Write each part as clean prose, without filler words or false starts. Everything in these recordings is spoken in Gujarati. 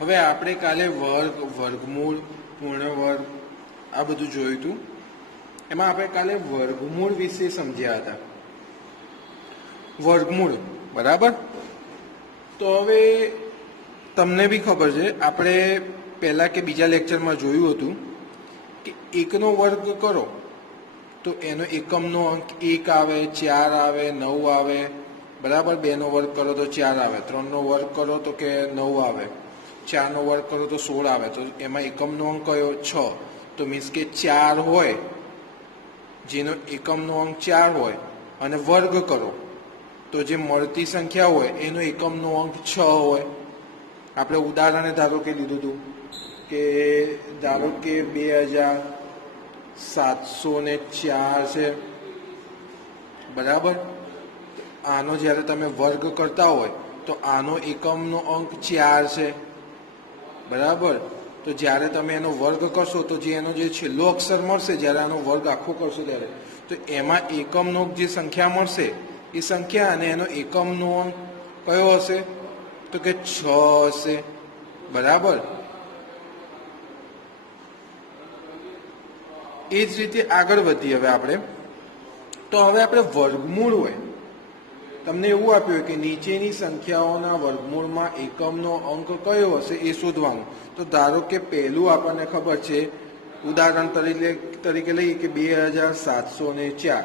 હવે આપણે કાલે વર્ગ, વર્ગમૂળ, પૂર્ણ વર્ગ આ બધું જોયું હતું. એમાં આપણે કાલે વર્ગમૂળ વિશે સમજ્યા હતા. વર્ગમૂળ, બરાબર. તો હવે તમને બી ખબર છે, આપણે પહેલા કે બીજા લેક્ચરમાં જોયું હતું કે એકનો વર્ગ કરો તો એનો એકમનો અંક 1 આવે, 4 આવે, 9 આવે, બરાબર. 2નો વર્ગ કરો તો 4 આવે, 3નો વર્ગ કરો તો કે 9 આવે, 4નો વર્ગ કરો તો 16 આવે. તો એમાં એકમનો અંક કયો? 6. તો મીન્સ કે 4 હોય, જેનો એકમનો અંક 4 હોય અને વર્ગ કરો તો જે મળતી સંખ્યા હોય એનો એકમનો અંક 6 હોય. આપણે ઉદાહરણે ધારો કે લીધું હતું કે ધારો કે 2704 છે, બરાબર. આનો જ્યારે તમે વર્ગ કરતા હોય તો આનો એકમનો અંક 4 છે, બરાબર. તો જ્યારે તમે એનો વર્ગ કરશો તો જે એનો જે છેલ્લો અક્ષર મળશે, જ્યારે આનો વર્ગ આખો કરશો ત્યારે, તો એમાં એકમનો જે સંખ્યા મળશે એ સંખ્યા અને એનો એકમનો અંક કયો હશે? તો કે 6 હશે, બરાબર. એ જ રીતે આગળ વધીએ હવે આપણે. તો હવે આપણે વર્ગમૂળ હોય, તમને એવું આપ્યું કે નીચેની સંખ્યાઓના વર્ગમૂળમાં એકમનો અંક કયો હશે એ શોધવાનું. તો ધારો કે પહેલું આપણને ખબર છે, ઉદાહરણ તરીકે લઈએ કે 2704,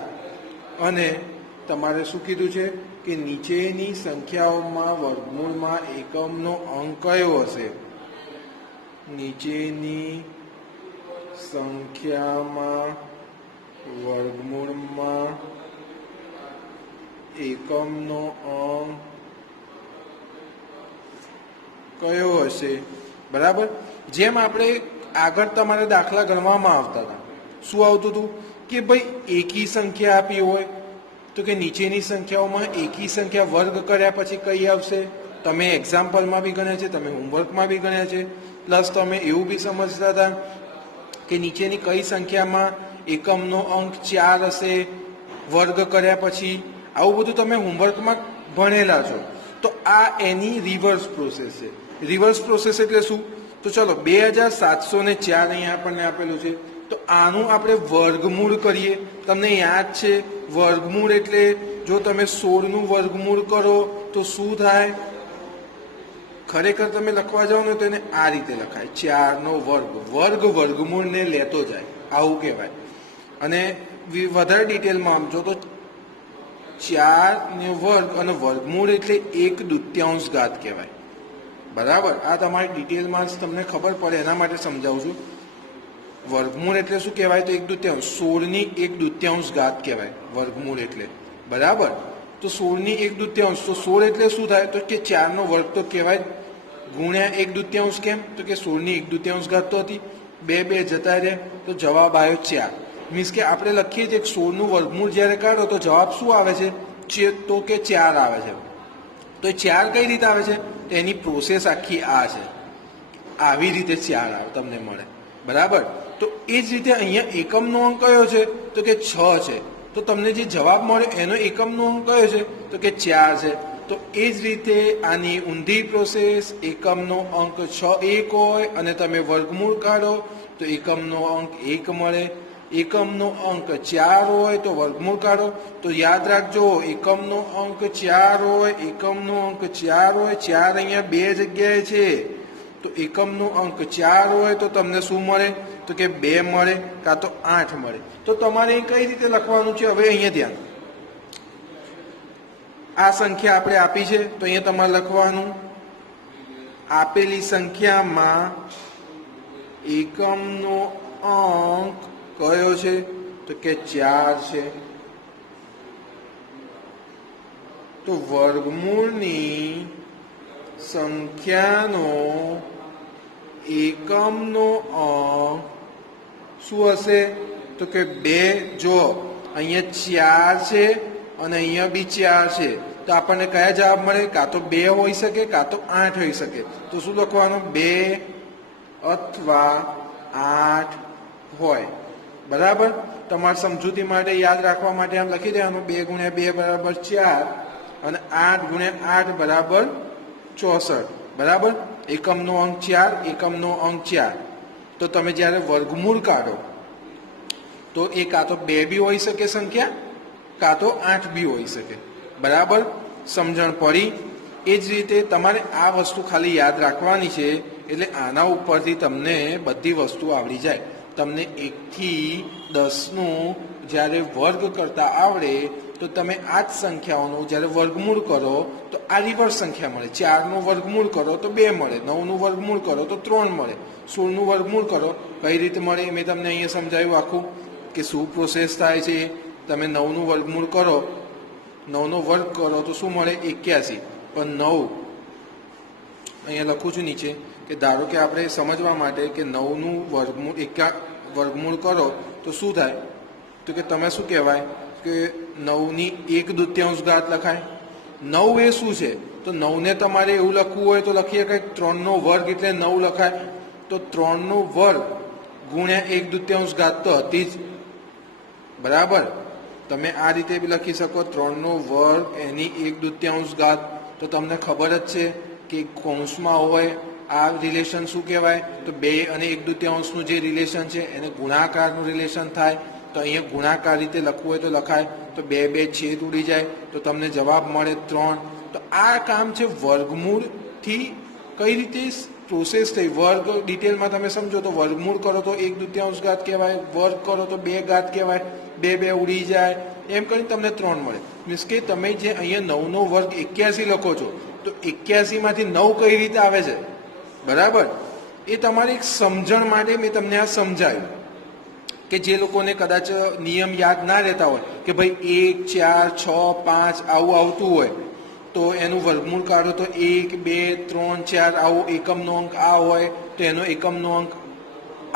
અને તમારે શું કીધું છે કે નીચેની સંખ્યાઓમાં વર્ગમૂળમાં એકમનો અંક કયો હશે? નીચેની સંખ્યામાં વર્ગમૂળમાં એકમનો અંક કયો હશે, બરાબર. જેમ આપણે આગળ તમારે દાખલા ગણવામાં આવતા હતા, શું આવતું હતું કે ભાઈ એકી સંખ્યા આપી હોય તો કે નીચેની સંખ્યાઓમાં એકી સંખ્યા વર્ગ કર્યા પછી કઈ આવશે? તમે એક્ઝામ્પલમાં બી ગણ્યા છે, તમે હોમવર્કમાં બી ગણ્યા છે, પ્લસ તમે એવું બી સમજતા હતા કે નીચેની કઈ સંખ્યામાં એકમનો અંક 4 હશે વર્ગ કર્યા પછી. આવું બધું તમે હોમવર્કમાં ભણેલા છો. તો આ એની રિવર્સ પ્રોસેસ છે. રિવર્સ પ્રોસેસ એટલે શું? તો ચલો 2704 અહીંયા આપણને આપેલું છે, તો આનું આપણે વર્ગમૂળ કરીએ. તમને યાદ છે વર્ગમૂળ એટલે જો તમે 16નું વર્ગમૂળ કરો તો શું થાય? ખરેખર તમે લખવા જાઓ ને તો એને આ રીતે લખાય, 4નો વર્ગ. વર્ગ વર્ગમૂળને લેતો જાય, આવું કહેવાય. અને વધારે ડિટેલમાં આમ જો તો 4 વર્ગ અને વર્ગમૂળ એટલે 1/2 ઘાત કહેવાય, બરાબર. આ તમારી ડિટેલમાં તમને ખબર પડે એના માટે સમજાવું છું. વર્ગમૂળ એટલે શું કહેવાય? તો 1/2, 16ની 1/2 ઘાત કહેવાય વર્ગમૂળ એટલે, બરાબર. તો 16ની 1/2, તો 16 એટલે શું થાય? તો કે 4નો વર્ગ તો કહેવાય, ગુણ્યા 1/2. કેમ? તો કે 16ની 1/2 ઘાત તો હતી, 2 જતા રહે, તો જવાબ આવ્યો 4. મીન્સ કે આપણે લખીએ છીએ 16નું વર્ગમૂળ જ્યારે કાઢો તો જવાબ શું આવે છે? તો કે 4 આવે છે. તો એ 4 કઈ રીતે આવે છે? તો એની પ્રોસેસ આખી આ છે. આવી રીતે 4 આવે તમને મળે, બરાબર. તો એ જ રીતે અહીંયા એકમનો અંક કયો છે? તો કે 6 છે. તો તમને જે જવાબ મળ્યો એનો એકમનો અંક કયો છે? તો કે 4 છે. તો એ જ રીતે આની ઊંધી પ્રોસેસ, એકમનો અંક 1 હોય અને તમે વર્ગમૂળ કાઢો તો એકમનો અંક 1 મળે. એકમનો અંક 4 હોય તો વર્ગમૂળ કાઢો તો યાદ રાખજો, એકમનો અંક 4 હોય, એકમનો અંક 4 હોય, 4 અહીંયા 2 જગ્યાએ છે, તો એકમનો અંક 4 હોય તો તમને શું મળે? તો કે 2 મળે કાં તો 8 મળે. તો તમારે કઈ રીતે લખવાનું છે? હવે અહીંયા ધ્યાન, આ સંખ્યા આપણે આપી છે તો અહીંયા તમારે લખવાનું, આપેલી સંખ્યામાં એકમનો અંક કયો છે? તો કે 4 છે. તો વર્ગમૂળની સંખ્યાનો એકમનો અંક શું હશે? તો કે 2. જો અહીંયા 4 છે અને અહીંયા બી 4 છે, તો આપણને કયા જવાબ મળે? કાં તો 2 હોઈ શકે કાં તો 8 હોઈ શકે. તો શું લખવાનું? 2 અથવા 8 હોય, બરાબર. તમારે સમજૂતી માટે યાદ રાખવા માટે આમ લખી દેવાનું, 2 × 2 બરાબર 4 અને 8 × 8 બરાબર 64, બરાબર. એકમનો અંક 4, એકમનો અંક 4. તો તમે જ્યારે વર્ગમૂળ કાઢો તો એ કાં તો 2 બી હોઈ શકે સંખ્યા, કાં તો 8 બી હોઈ શકે. બરાબર, સમજણ પડી? એ જ રીતે તમારે આ વસ્તુ ખાલી યાદ રાખવાની છે, એટલે આના ઉપરથી તમને બધી વસ્તુ આવડી જાય. તમને 1 થી 10નું જ્યારે વર્ગ કરતા આવડે તો તમે આ જ સંખ્યાઓનું જ્યારે વર્ગમૂળ કરો તો આ રિવર્સ સંખ્યા મળે. 4નું વર્ગમૂળ કરો તો 2 મળે, 9નું વર્ગમૂળ કરો તો 3 મળે, 16નું વર્ગમૂળ કરો કઈ રીતે મળે મેં તમને અહીંયા સમજાવ્યું આખું કે શું પ્રોસેસ થાય છે. તમે 9નું વર્ગમૂળ કરો, 9નો વર્ગ કરો તો શું મળે? 81. પણ 9 અહીંયા લખું છું નીચે કે ધારો કે આપણે સમજવા માટે કે 9નું વર્ગમૂળ કરો તો શું થાય? તો કે તમે શું કહેવાય કે 9ની 1/2 ઘાત લખાય. 9 એ શું છે? તો 9ને તમારે એવું લખવું હોય તો લખીએ કે 3નો વર્ગ એટલે 9 લખાય. તો 3નો વર્ગ ગુણ્યા 1/2 ઘાત તો હતી જ. બરાબર, તમે આ રીતે બી લખી શકો 3નો વર્ગ એની 1/2 ઘાત. તો તમને ખબર જ છે કે કૌંસમાં હોય આ રિલેશન શું કહેવાય? તો 2 અને 1/2નું જે રિલેશન છે એને ગુણાકારનું રિલેશન થાય. તો અહીંયા ગુણાકાર રીતે લખવું હોય તો લખાય. તો 2 2 છેદ ઉડી જાય તો તમને જવાબ મળે 3. તો આ કામ છે વર્ગમૂળથી કઈ રીતે પ્રોસેસ થઈ. વર્ગ ડિટેલમાં તમે સમજો તો વર્ગમૂળ કરો તો 1/2 ઘાત કહેવાય, વર્ગ કરો તો 2 ઘાત કહેવાય, 2 2 ઉડી જાય, એમ કરીને તમને 3 મળે. મીન્સ કે તમે જે અહીંયા 9નો વર્ગ 81 લખો છો તો 81માંથી 9 કઈ રીતે આવે છે? બરાબર, એ તમારી એક સમજણ માટે મેં તમને આ સમજાયું કે જે લોકોને કદાચ નિયમ યાદ ના રહેતા હોય કે ભાઈ 1 4 6 5 આવું આવતું હોય તો એનું વર્ગમૂળ કાઢો તો 1 2 3 4 આવો એકમનો અંક આ હોય તો એનો એકમનો અંક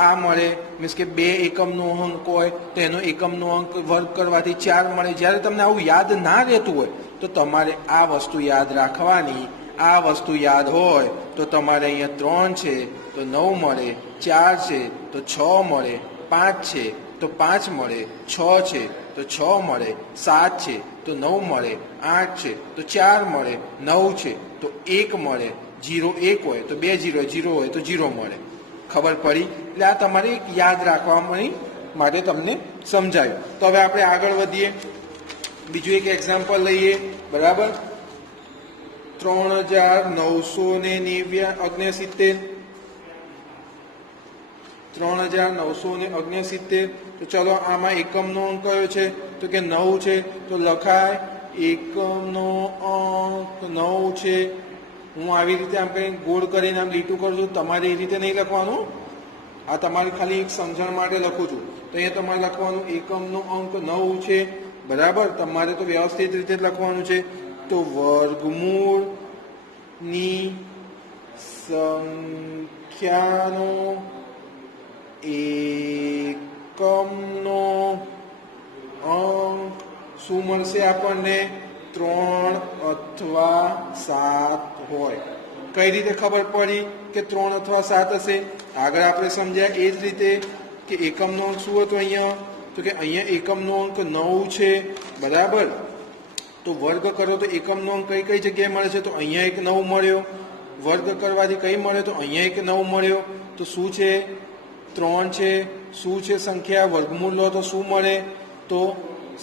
આ મળે. મીન્સ કે 2 એકમનો અંક હોય તો એનો એકમનો અંક વર્ગ કરવાથી 4 મળે. જ્યારે તમને આવું યાદ ના રહેતું હોય તો તમારે આ વસ્તુ યાદ રાખવાની. આ વસ્તુ યાદ હોય તો તમારે અહીંયા 3 છે તો 9 મળે, 4 છે તો 6 મળે, 5 છે તો 5 મળે, 6 છે તો 6 મળે, 7 છે તો 9 મળે, 8 છે તો 4 મળે, 9 છે તો 1 મળે, 0 1 હોય તો 2 0 0 હોય તો 0 મળે. ખબર પડી? એટલે આ તમારે યાદ રાખવા માટે તમને સમજાયું. તો હવે આપણે આગળ વધીએ, બીજું એક એક્ઝામ્પલ લઈએ. બરાબર, 3969 3969. તો ચલો આમાં એકમનો અંક કયો છે? તો કે 9 છે. તો લખાય એકમનો અંક 9 છે. હું આવી રીતે આમ કંઈ ગોળ કરીને આમ લીટું કરું છું, તમારે એ રીતે નહીં લખવાનું. આ તમારી ખાલી એક સમજણ માટે લખું છું. તો અહીંયા તમારે લખવાનું એકમનો અંક 9 છે. બરાબર, તમારે તો વ્યવસ્થિત રીતે જ લખવાનું છે. તો વર્ગમૂળની સંખ્યાનો એકમનો અંક શું મળશે આપણને? 3 અથવા 7 હોય. કઈ રીતે ખબર પડી કે 3 અથવા 7 હશે? આગળ આપણે સમજ્યા એ જ રીતે કે એકમનો અંક શું હતો અહીંયા? તો કે અહીંયા એકમનો અંક 9 છે. બરાબર, તો વર્ગ કરો તો એકમનો અંક કઈ કઈ જગ્યાએ મળે છે? તો અહીંયા એક 9 મળ્યો. વર્ગ કરવાથી કઈ મળે? તો અહીંયા એક 9 મળ્યો. તો શું છે? 3 છે. શું છે સંખ્યા? વર્ગમૂળ લો તો શું મળે? તો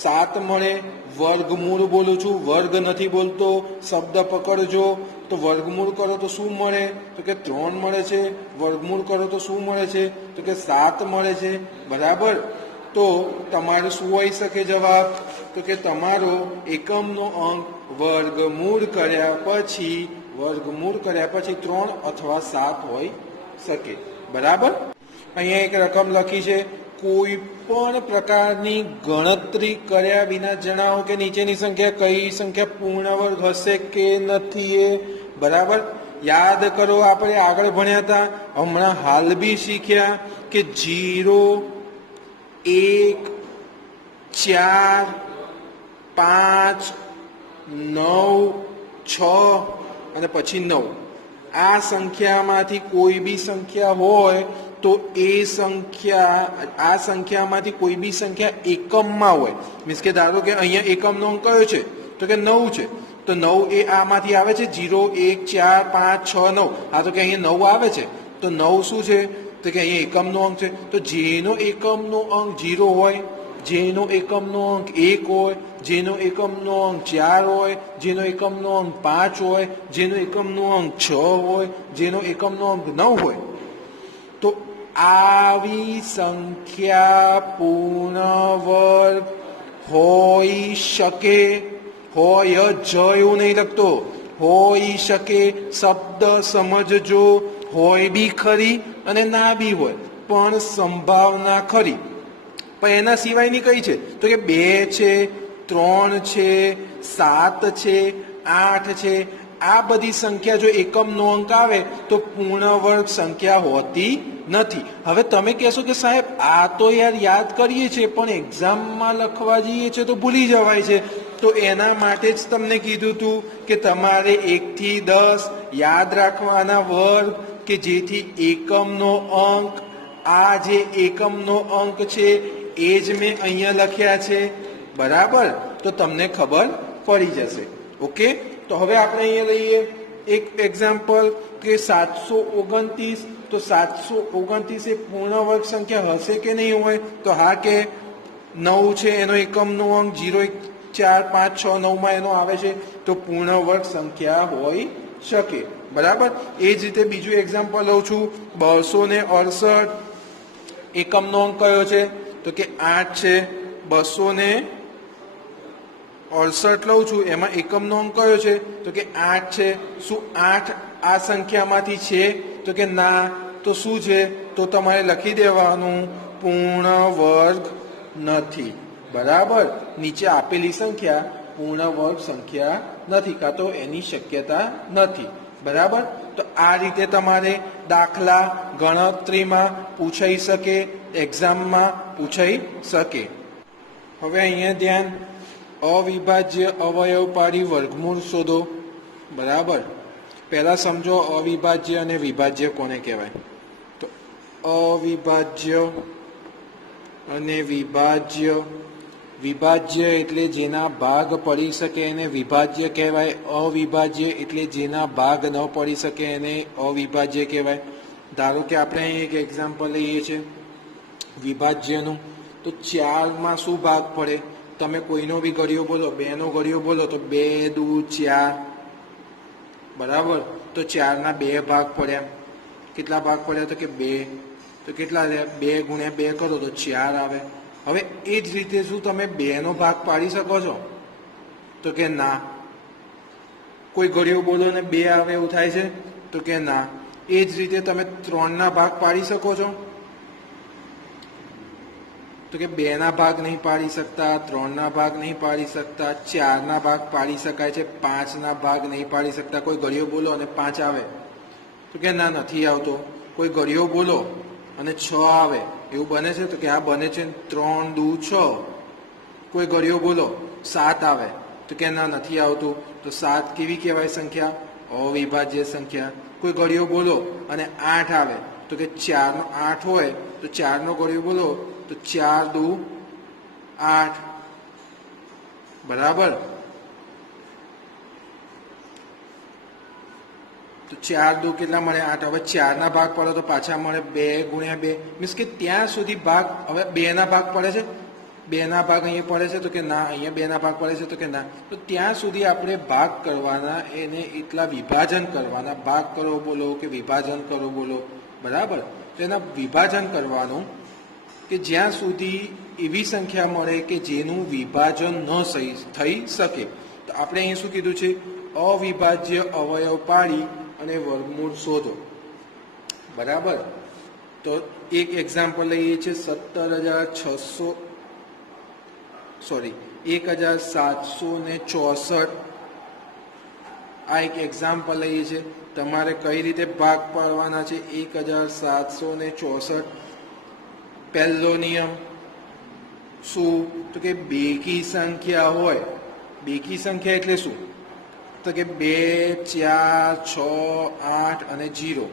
7 મળે. વર્ગમૂળ બોલું છું, વર્ગ નથી બોલતો. શબ્દ પકડજો. તો વર્ગમૂળ કરો તો શું મળે? તો કે 3 મળે છે. વર્ગમૂળ કરો તો શું મળે છે? તો કે 7 મળે છે. બરાબર, તો તમારું શું હોઈ શકે જવાબ? તો કે તમારો એકમનો અંક વર્ગમૂળ કર્યા પછી 3 અથવા 7 હોઈ શકે. બરાબર, અહીંયા એક રકમ લખી છે. કોઈ પણ પ્રકારની ગણતરી કર્યા વિના જણાવો કે નીચેની સંખ્યા કઈ સંખ્યા પૂર્ણ વર્ગ હશે કે નથી. બરાબર, યાદ કરો, આપણે આગળ ભણ્યા હતા, હમણાં હાલ બી શીખ્યા કે 0 1 4 5 9 6 અને પછી 9 આ સંખ્યામાંથી કોઈ બી સંખ્યા હોય તો એ આ સંખ્યામાંથી કોઈ બી સંખ્યા એકમમાં હોય. મીન્સ કે ધારો કે અહીંયા એકમનો અંક કયો છે? તો કે 9 છે. તો 9 એ આમાંથી આવે છે 0 1 4 5 6 9 આ તો કે અહીંયા 9 આવે છે તો 9 શું છે તો કે અહીંયા એકમનો અંક છે તો જેનો એકમનો અંક 0 હોય જેનો એકમનો અંક 1 હોય જેનો એકમનો અંક 4 હોય જેનો એકમનો અંક 5 હોય જેનો એકમનો અંક 6 હોય જેનો એકમનો અંક 9 હોય તો આવી સંખ્યા પૂર્ણ વર્ગ હોઈ શકે હોય જ એવું નહીં લખતો હોઈ શકે શબ્દ સમજજો હોય બી ખરી અને ના બી હોય પણ સંભાવના ખરી પણ એના સિવાયની કઈ છે તો કે 2 છે 3 છે 7 છે 8 છે આ બધી સંખ્યા જો એકમનો અંક આવે તો પૂર્ણ વર્ગ સંખ્યા હોતી નથી હવે તમે કહેશો કે સાહેબ આ તો યાર યાદ કરીએ છીએ પણ એક્ઝામમાં લખવા જઈએ છીએ તો ભૂલી જવાય છે તો એના માટે જ તમને કીધું હતું કે તમારે 1 થી 10 યાદ રાખવાના વર્ગ કે જેથી એકમનો અંક આ જે એકમનો અંક છે એ જ મેં અહીંયા લખ્યા છે બરાબર તો તમને ખબર પડી જશે ઓકે તો હવે આપણે અહીંયા લઈએ એક એક્ઝામ્પલ કે 729 તો 729 એ પૂર્ણ વર્ગ સંખ્યા હશે કે નહીં હોય તો હા કે 9 છે એનો એકમનો અંક 0 1 4 5 6 9 માં એનો આવે છે તો પૂર્ણ વર્ગ સંખ્યા હોઈ શકે બરાબર એ જ રીતે બીજું એક્ઝામ્પલ લઉં છું 268 એકમનો અંક કયો છે તો કે 8 છે 268 લઉં છું એમાં એકમનો અંક કયો છે તો કે 8 છે શું 8 આ સંખ્યામાંથી છે તો કે ના તો શું છે તો તમારે લખી દેવાનું પૂર્ણ વર્ગ નથી બરાબર નીચે આપેલી સંખ્યા પૂર્ણ વર્ગ સંખ્યા નથી કાં તો એની શક્યતા નથી બરાબર તો આ રીતે તમારે દાખલા ગણતરીમાં પૂછાઈ શકે એક્ઝામમાં પૂછાઈ શકે હવે અહીંયા ધ્યાન અવિભાજ્ય અવયવ પાડી વર્ગમૂળ શોધો બરાબર પહેલા સમજો અવિભાજ્ય અને વિભાજ્ય કોને કહેવાય તો અવિભાજ્ય અને વિભાજ્ય વિભાજ્ય એટલે જેના ભાગ પડી શકે એને વિભાજ્ય કહેવાય અવિભાજ્ય એટલે જેના ભાગ ન પડી શકે એને અવિભાજ્ય કહેવાય ધારો કે આપણે અહીં એક એક્ઝામ્પલ લઈએ છીએ વિભાજ્યનું તો 4 માં શું ભાગ પડે તમે કોઈનો બી ઘડિયો બોલો 2 નો ઘડિયો બોલો તો 2 દુ 4 બરાબર તો 4 ના 2 ભાગ પડ્યા કેટલા ભાગ પડ્યા તો કે 2 તો કેટલા 2 ગુણ્યા 2 કરો તો 4 આવે હવે એ જ રીતે શું તમે 2 નો ભાગ પાડી શકો છો તો કે ના કોઈ ઘડિયો બોલો ને 2 આવે એવું થાય છે તો કે ના એ જ રીતે તમે 3 ના ભાગ પાડી શકો છો તો કે 2 ના ભાગ નહીં પાડી શકતા 3 ના ભાગ નહીં પાડી શકતા 4 ના ભાગ પાડી શકાય છે 5 ના ભાગ નહીં પાડી શકતા કોઈ ઘડિયો બોલો અને 5 આવે તો કે ના નથી આવતો કોઈ ઘડિયો બોલો અને 6 આવે એવું બને છે તો કે આ બને છે 3 દુ 6 કોઈ ઘડિયો બોલો 7 આવે તો કે ના નથી આવતું તો 7 કેવી કહેવાય સંખ્યા અવિભાજ્ય સંખ્યા કોઈ ઘડિયો બોલો અને 8 આવે તો કે 4 નો 8 હોય તો 4 નો ઘડિયો બોલો તો 4 દુ 8 બરાબર તો 4 દુ કેટલા મળે 8 હવે 4 ના ભાગ પડે તો પાછા મળે 2 ગુણ્યા 2 મીન્સ કે ત્યાં સુધી ભાગ હવે 2 ના ભાગ પડે છે 2 ના ભાગ અહીંયા પડે છે તો કે ના અહીંયા 2 ના ભાગ પડે છે તો કે ના તો ત્યાં સુધી આપણે ભાગ કરવાના એને એટલા વિભાજન કરવાના ભાગ કરો બોલો કે વિભાજન કરો બોલો બરાબર તો એના વિભાજન કરવાનું કે જ્યાં સુધી એવી સંખ્યા મળે કે જેનું વિભાજન ન થઈ શકે તો આપણે અહીં શું કીધું છે અવિભાજ્ય અવયવ પાડી અને વર્ગમૂળ શોધો બરાબર તો એક એક્ઝામ્પલ લઈએ છીએ 1764 આ એક એક્ઝામ્પલ લઈએ છીએ તમારે કઈ રીતે ભાગ પાડવાના છે 1764 પહેલો નિયમ શું તો કે બેકી સંખ્યા હોય બેકી સંખ્યા એટલે શું તો કે 2 4 6 8 અને 0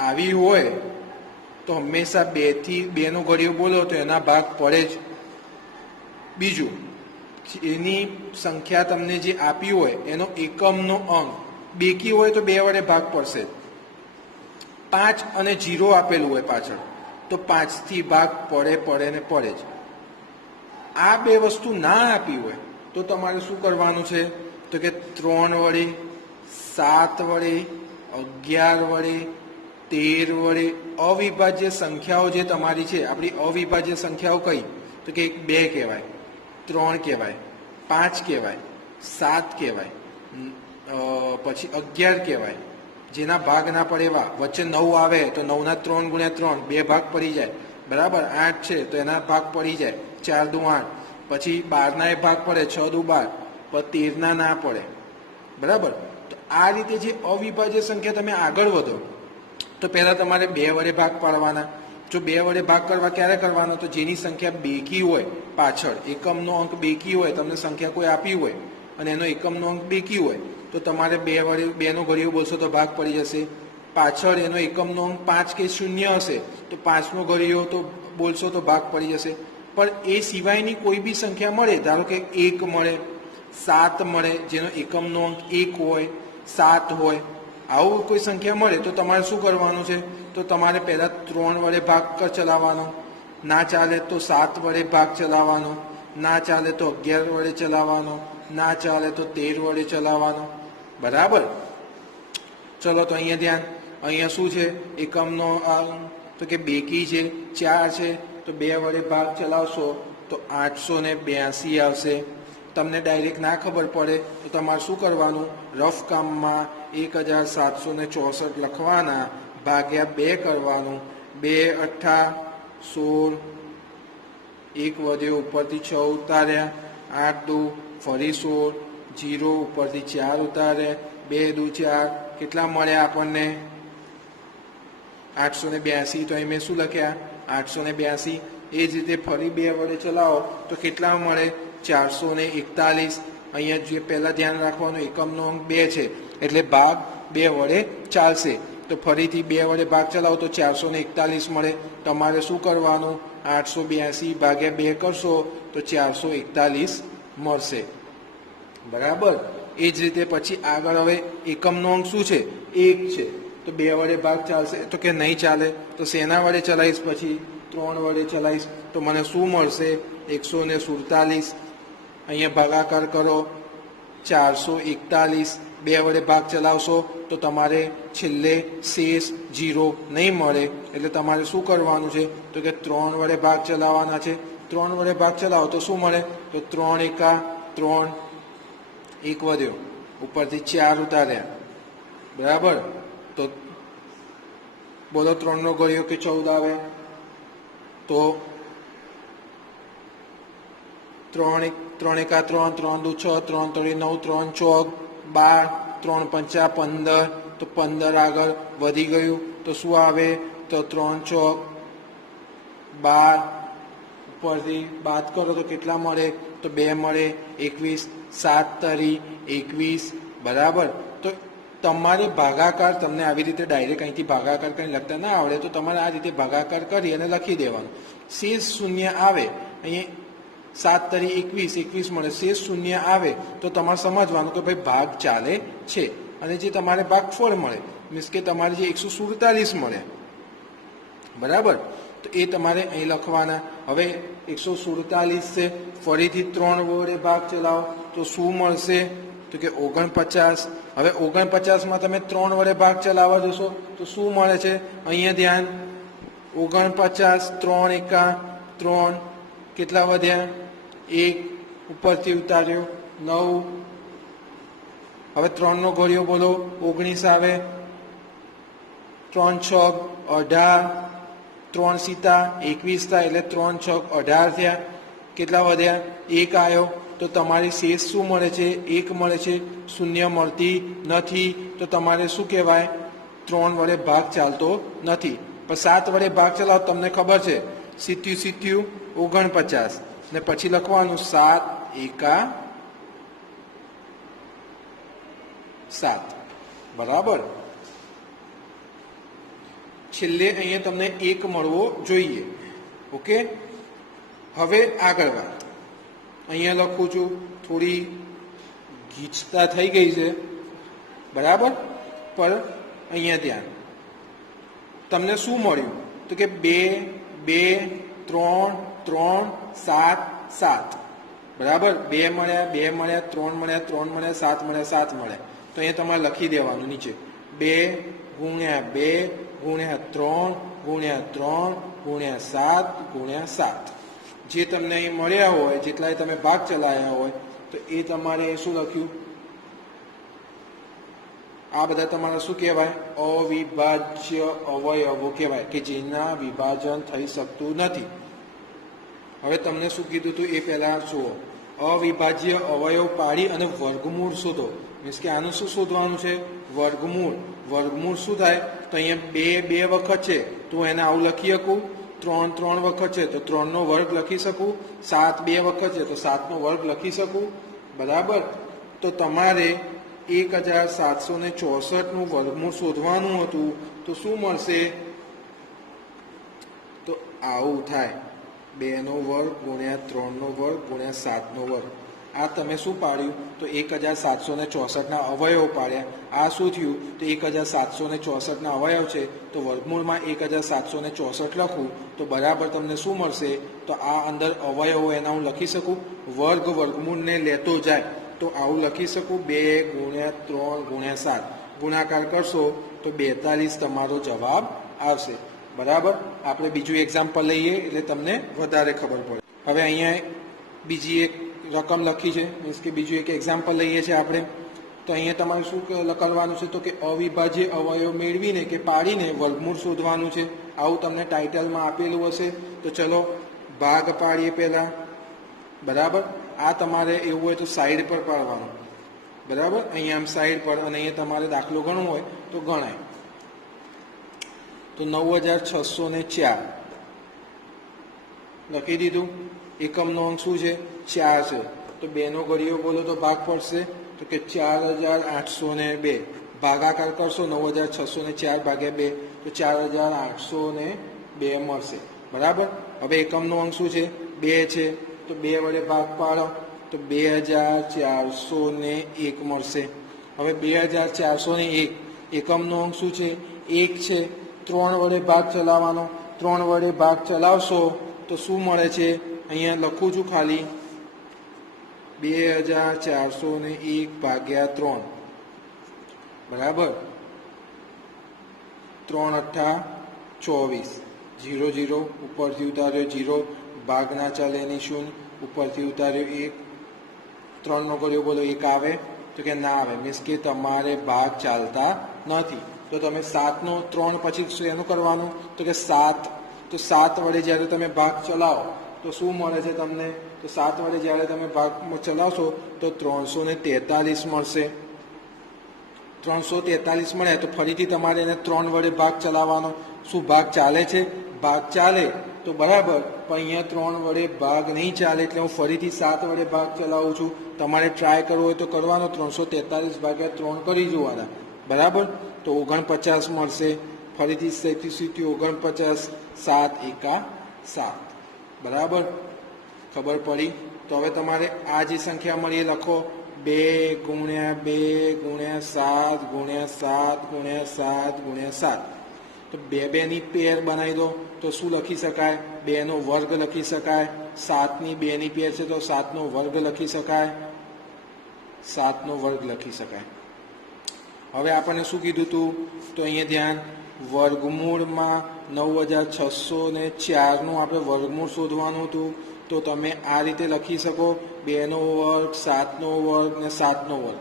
આવી હોય તો હંમેશા 2 થી 2 નો ઘડિયો બોલો તો એના ભાગ પડે જ બીજું એની સંખ્યા તમને જે આપી હોય એનો એકમનો અંક બેકી હોય તો 2 વડે ભાગ પડશે. 5 અને 0 આપેલું હોય પાછળ તો 5 થી ભાગ પડે ને પડે જ. આ બે વસ્તુ ના આપી હોય તો તમારે શું કરવાનું છે? તો કે 3 વડે, 7 વડે, 11 વડે, 13 વડે અવિભાજ્ય સંખ્યાઓ જે તમારી છે, આપણી અવિભાજ્ય સંખ્યાઓ કઈ? તો કે 2 કહેવાય, 3 કહેવાય, 5 કહેવાય, 7 કહેવાય, પછી 11 કહેવાય. જેના ભાગ ના પડે એવા. વચ્ચે 9 આવે તો 9 ના 3 ગુણ્યા 3 2 ભાગ પડી જાય, બરાબર. 8 છે તો એના ભાગ પડી જાય, 4 દુ 8. પછી 12 ના એ ભાગ પડે, 6 દુ 12, પણ 13 ના પડે, બરાબર. તો આ રીતે જે અવિભાજ્ય સંખ્યા તમે આગળ વધો તો પહેલા તમારે 2 વડે ભાગ પાડવાના. જો 2 વડે ભાગ કરવા ક્યારે કરવાનો? તો જેની સંખ્યા બેકી હોય, પાછળ એકમનો અંક બેકી હોય, તમને સંખ્યા કોઈ આપી હોય અને એનો એકમનો અંક બેકી હોય તો તમારે 2 વડે 2 નો ઘડિયો બોલશો તો ભાગ પડી જશે. પાછળ એનો એકમનો અંક 5 કે 0 હશે તો 5 નો ઘડિયો તો બોલશો તો ભાગ પડી જશે. પણ એ સિવાયની કોઈ બી સંખ્યા મળે, ધારો કે 1 મળે, 7 મળે, જેનો એકમનો અંક 1 હોય, 7 હોય, આવું કોઈ સંખ્યા મળે તો તમારે શું કરવાનું છે? તો તમારે પહેલાં 3 વડે ભાગ ચલાવવાનો, ના ચાલે તો 7 વડે ભાગ ચલાવવાનો, ના ચાલે તો 11 વડે ચલાવવાનો, ના ચાલે તો 13 વડે ચલાવવાનો, બરાબર. ચલો તો અહીંયા ધ્યાન, અહીંયા શું છે? એકમનો તો કે બેકી છે, 4 છે તો 2 વડે ભાગ ચલાવશો તો 882 આવશે. તમને ડાયરેક્ટ ના ખબર પડે તો તમારે શું કરવાનું? રફ કામમાં 1764 લખવાના, ભાગ્યા 2 કરવાનું. 2 8 16, 1 વધ્યો ઉપરથી 6 ઉતાર્યા, 8 દુ ફરી 16, 0 ઉપરથી 4 ઉતાર્યા, 2 દુ 4, કેટલા મળ્યા આપણને? 882. તો અહીં મેં શું લખ્યા? 882. એ જ રીતે ફરી 2 વડે ચલાવો તો કેટલા મળે? 441. અહીંયા જે પહેલા ધ્યાન રાખવાનું, એકમનો અંક 2 છે એટલે ભાગ 2 વડે ચાલશે. તો ફરીથી 2 વડે ભાગ ચલાવો તો 441 મળે. તમારે શું કરવાનું? 882 ભાગ્યા 2 કરશો તો 441 મળશે, બરાબર. એ જ રીતે પછી આગળ હવે એકમનો અંક શું છે? 1 છે તો 2 વડે ભાગ ચાલશે? તો કે નહીં ચાલે. તો શેના વડે ચલાવીશ? પછી 3 વડે ચલાવીશ તો મને શું મળશે? 147. અહીંયા ભાગાકાર કરો, 441. 2 વડે ભાગ ચલાવશો તો તમારે છેલ્લે શેષ 0 નહીં મળે. એટલે તમારે શું કરવાનું છે? તો કે 3 વડે ભાગ ચલાવવાના છે. 3 વડે ભાગ ચલાવો તો શું મળે? તો 3 એકા 3, 1 વધ્યો ઉપરથી 4 ઉતાર્યા, બરાબર. તો બોલો 3 નો ઘડિયો કે 14 આવે? તો 3 એકા 3, 3 દુ 6, 3 તળી 9, 3 ચોક 12, 3 પંચા 15. તો 15 આગળ વધી ગયું તો શું આવે? તો 3 ચોક 12, ઉપરથી બાદ કરો તો કેટલા મળે? તો 2 મળે, 21, 7 તરી 21, બરાબર. તો તમારે ભાગાકાર, તમને આવી રીતે ડાયરેક્ટ અહીંથી ભાગાકાર કંઈ લખતા ના આવડે તો તમારે આ રીતે ભાગાકાર કરી અને લખી દેવાનું. શેષ શૂન્ય આવે, અહીંયા 7 તરી 21, 21 મળે. શેષ શૂન્ય આવે તો તમારે સમજવાનું કે ભાઈ ભાગ ચાલે છે. અને જે તમારે ભાગફળ મળે, મીન્સ કે તમારે જે 147 મળે, બરાબર, તો એ તમારે અહીં લખવાના. હવે 147 છે, ફરીથી 3 વડે ભાગ ચલાવો તો શું મળશે? તો કે 49. હવે 49માં તમે 3 વડે ભાગ ચલાવવા જશો તો શું મળે છે? અહીંયા ધ્યાન, 49, 3 એકા 3, કેટલા વધ્યા? 1 ઉપરથી ઉતાર્યો 9. હવે 3 નો ઘડિયો બોલો, 19 આવે. 3 6 18, 3 સીતા 21 થાય એટલે 3 6 18 થયા. કેટલા વધ્યા? 1 આવ્યો. તો તમારી શેષ શું મળે છે? 1 મળે છે. શૂન્ય મળતી નથી તો તમારે શું કહેવાય? 3 વડે ભાગ ચાલતો નથી. પણ 7 વડે ભાગ ચલાવો, તમને ખબર છે, 7 49, ને પછી લખવાનું 7 એકા 7, બરાબર. છેલ્લે અહીંયા તમને 1 મળવો જોઈએ. ઓકે, હવે આગળ વાત. અહીંયા લખું છું, થોડી ગીચતા થઈ ગઈ છે, બરાબર, પર અહીંયા ધ્યાન. તમને શું મળ્યું? તો કે 2 2 3 3 7 7, બરાબર. 2 મળ્યા, 2 મળ્યા, 3 મળ્યા, 3 મળ્યા, 7 મળ્યા, 7 મળ્યા. તો અહીંયા તમારે લખી દેવાનું નીચે 2 ગુણ્યા 2 ગુણ્યા 3 ગુણ્યા 3 ગુણ્યા 7 ગુણ્યા 7. જે તમને અહીં મળ્યા હોય, જેટલાય તમે ભાગ ચલાવ્યા હોય, તો એ તમારે શું લખ્યું? આ બધા તમારા શું કહેવાય? અવિભાજ્ય અવયવો કહેવાય, કે જેના વિભાજન થઈ શકતું નથી. હવે તમને શું કીધું હતું એ પહેલા જુઓ. અવિભાજ્ય અવયવ પાડી અને વર્ગમૂળ શોધો. મીન્સ કે આનું શું શોધવાનું છે? વર્ગમૂળ. વર્ગમૂળ શું થાય? તો અહીંયા 2 2 વખત છે, તો એને આવું લખી શકું. 3 3 વખત છે તો 3 નો વર્ગ લખી શકું. 7 2 વખત છે તો 7 નો વર્ગ લખી શકું, બરાબર. તો તમારે 1764 નું વર્ગમૂળ શોધવાનું હતું. તો શું મળશે? તો આવું થાય, 2 નો વર્ગ ગુણ્યા 3 નો વર્ગ ગુણ્યા 7 નો વર્ગ. આ તમે શું પાડ્યું? તો 1764 ના અવયવ પાડ્યા. આ શું થયું? તો 1764 ના અવયવ છે, તો વર્ગમૂળમાં 1764 લખું તો બરાબર તમને શું મળશે? તો આ અંદર અવયવો એના હું લખી શકું. વર્ગ વર્ગમૂળને લેતો જાય તો આવું લખી શકું, 2 ગુણ્યા 3 ગુણ્યા 7. ગુણાકાર કરશો તો 42 તમારો જવાબ આવશે, બરાબર. આપણે બીજું એક્ઝામ્પલ લઈએ એટલે તમને વધારે ખબર પડે. હવે અહીંયા બીજી એક રકમ લખી છે, મીન્સ કે બીજું એક એક્ઝામ્પલ લઈએ છીએ આપણે. તો અહીંયા તમારે શું કરવાનું છે? તો કે અવિભાજ્ય અવયવ મેળવીને કે પાડીને વર્ગમૂળ શોધવાનું છે. આવું તમને ટાઇટલમાં આપેલું હશે. તો ચલો ભાગ પાડીએ પહેલા, બરાબર. આ તમારે એવું હોય તો સાઈડ પર પાડવાનું, બરાબર. અહીંયા આમ સાઈડ પર, અને અહીંયા તમારે દાખલો ગણવો હોય તો ગણાય. તો 9604 લખી દીધું. એકમનો અંક શું છે? 4 છે. તો 2 નો ઘડિયો બોલો તો ભાગ પડશે. તો કે 4802. ભાગાકાર કરશો 9604 ભાગ્યા 2 તો 4802 મળશે, બરાબર. હવે એકમનો અંક શું છે? 2 છે. તો 2 વડે ભાગ પાડો તો 2401 મળશે. હવે 2401 એકમનો અંક શું છે? 1 છે. 3 વડે ભાગ ચલાવવાનો. 3 વડે ભાગ ચલાવશો તો શું મળે છે? અહીંયા લખું છું ખાલી 2401 ભાગ્યા 3, બરાબર. 3 8 24, 0 0 ઉપરથી ઉતાર્યો 0, ભાગ ના ચાલે એની 0, ઉપરથી ઉતાર્યો 1. 3 નો કર્યો બોલો 1 આવે? તો કે ના આવે, મીન્સ કે તમારે ભાગ ચાલતા નથી. તો તમે 7 નો 3 પછી એનું કરવાનું. તો કે 7, તો 7 વડે જ્યારે તમે ભાગ ચલાવો તો શું મળે છે તમને? તો 7 વડે જ્યારે તમે ભાગ ચલાવશો તો 343 મળશે. 343 મળે તો ફરીથી તમારે એને 3 વડે ભાગ ચલાવવાનો. શું ભાગ ચાલે છે? ભાગ ચાલે તો બરાબર, પણ અહીંયા 3 વડે ભાગ નહીં ચાલે એટલે હું ફરીથી 7 વડે ભાગ ચલાવું છું. તમારે ટ્રાય કરવો હોય તો કરવાનો. 343 ભાગ્યા 3 કરી જોવાના, બરાબર. તો 49 મળશે. ફરીથી 49, 7 એકા 7, બરાબર. ખબર પડી? તો હવે તમારે આ જે સંખ્યા મળી એ લખો. 2 ગુણ્યા 2 ગુણ્યા 7 ગુણ્યા 7 ગુણ્યા 7 ગુણ્યા 7. તો 2 2 ની પેર બનાવી દો તો શું લખી શકાય? 2 નો વર્ગ લખી શકાય. 7 ની 2 ની પેર છે તો 7 નો વર્ગ લખી શકાય. 7 નો વર્ગ લખી શકાય. હવે આપણને શું કીધું હતું? તો અહીંયા ધ્યાન, વર્ગમૂળમાં 9604 નું આપણે વર્ગમૂળ શોધવાનું હતું. તો તમે આ રીતે લખી શકો, 2 નો વર્ગ, 7 નો વર્ગ ને 7 નો વર્ગ.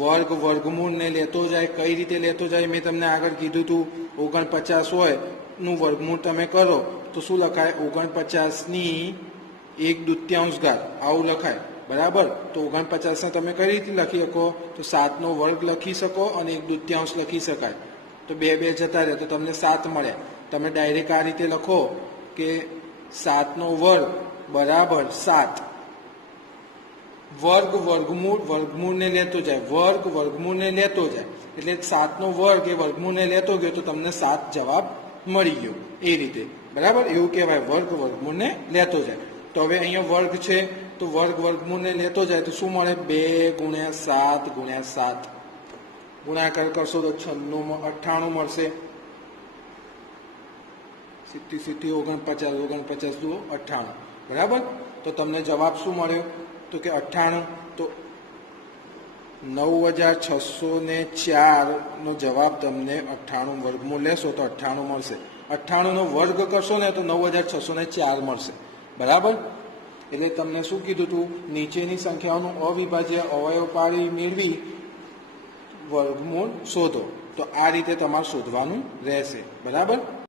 વર્ગ વર્ગમૂળને લેતો જાય. કઈ રીતે લેતો જાય મેં તમને આગળ કીધું હતું. 49 હોય નું વર્ગમૂળ તમે કરો તો શું લખાય? 49 ની 1/2 ઘાત, આવું લખાય, બરાબર. તો 49 ને તમે કઈ રીતે લખી શકો? તો 7 નો વર્ગ લખી શકો અને 1/2 લખી શકાય. તો 2 2 જતા રહે તો તમને 7 મળે. તમે ડાયરેક્ટ આ રીતે લખો કે 7 નો વર્ગ બરાબર 7. વર્ગ વર્ગમૂળને લેતો જાય. વર્ગ વર્ગમૂળને લેતો જાય એટલે 7 નો વર્ગ એ વર્ગમૂળને લેતો ગયો તો તમને 7 જવાબ મળી ગયો. એ રીતે, બરાબર. એવું કહેવાય વર્ગ વર્ગમૂળને લેતો જાય. તો હવે અહીંયા વર્ગ છે તો વર્ગ વર્ગમૂળને લેતો જાય તો શું મળે 2 × 7 × 7 ગુણાકાર કરશો તો 98 મળશે 70 49 49 દો 98 બરાબર તો તમને જવાબ શું મળ્યો તો કે 98 તો 9604 નો જવાબ તમને 98 વર્ગમૂળ લેશો તો 98 મળશે 98 નો વર્ગ કરશો ને તો 9604 મળશે બરાબર એટલે તમને શું કીધું હતું નીચેની સંખ્યાઓનું અવિભાજ્ય અવયવ પાડી મેળવી વર્ગમૂળ શોધો તો આ રીતે તમારે શોધવાનું રહેશે બરાબર